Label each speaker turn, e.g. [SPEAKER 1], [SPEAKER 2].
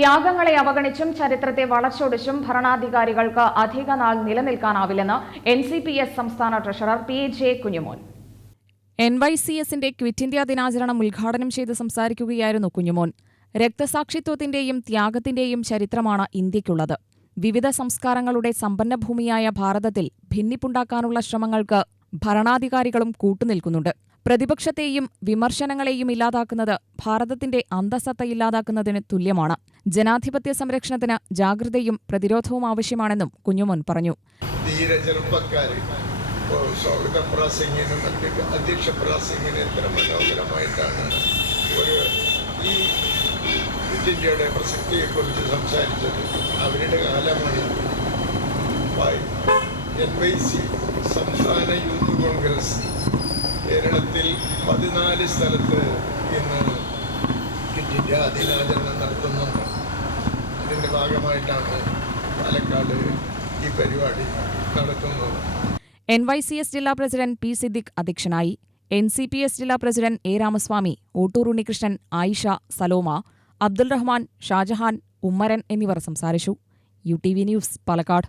[SPEAKER 1] ത്യാഗങ്ങളെ അവഗണിച്ചും ചരിത്രത്തെ വളച്ചൊടിച്ചും ഭരണാധികാരികൾക്ക് അധികനാൾ നിലനിൽക്കാനാവില്ലെന്ന് എൻ സി പി എസ് സംസ്ഥാന treasurer P J Kunjumon.
[SPEAKER 2] N Y C എസിന്റെ ക്വിറ്റ് ഇന്ത്യ ദിനാചരണം ഉദ്ഘാടനം ചെയ്ത് സംസാരിക്കുകയായിരുന്നു കുഞ്ഞുമോൻ. രക്തസാക്ഷിത്വത്തിന്റെയും ത്യാഗത്തിന്റെയും ചരിത്രമാണ് ഇന്ത്യയ്ക്കുള്ളത്. വിവിധ സംസ്കാരങ്ങളുടെ സമ്പന്ന ഭൂമിയായ ഭാരതത്തിൽ ഭിന്നിപ്പുണ്ടാക്കാനുള്ള ശ്രമങ്ങൾക്ക് ഭരണാധികാരികളും കൂട്ടുനിൽക്കുന്നുണ്ട്. പ്രതിപക്ഷത്തെയും വിമർശനങ്ങളെയും ഇല്ലാതാക്കുന്നത് ഭാരതത്തിന്റെ അന്തസത്ത ഇല്ലാതാക്കുന്നതിന് തുല്യമാണ്. ജനാധിപത്യ സംരക്ഷണത്തിന് ജാഗ്രതയും പ്രതിരോധവും ആവശ്യമാണെന്നും കുഞ്ഞുമോൻ പറഞ്ഞു.
[SPEAKER 3] അധ്യക്ഷ ഒരു ഈ സംസാരിച്ചത്. അവരുടെ കാലമാണ് വൈ സംസ്ഥാന യൂത്ത് കോൺഗ്രസ് കേരളത്തിൽ പതിനാല് സ്ഥലത്ത് ഇന്ന് കിറ്റിന്റെ ദിനാചരണം നടത്തുന്നുണ്ട്. അതിന്റെ ഭാഗമായിട്ടാണ് പാലക്കാട് ഈ പരിപാടി നടത്തുന്നത്.
[SPEAKER 2] എൻ വൈ സി എസ് ജില്ലാ പ്രസിഡന്റ് പി സിദ്ദിഖ് അധ്യക്ഷനായി. എൻ സി പി എസ് ജില്ലാ പ്രസിഡന്റ് എ രാമസ്വാമി ഓട്ടൂർ ഉണ്ണികൃഷ്ണൻ ആയിഷ സലോമ അബ്ദുൾ റഹ്മാൻ ഷാജഹാൻ ഉമ്മരൻ എന്നിവർ സംസാരിച്ചു. U T V news Palakkad.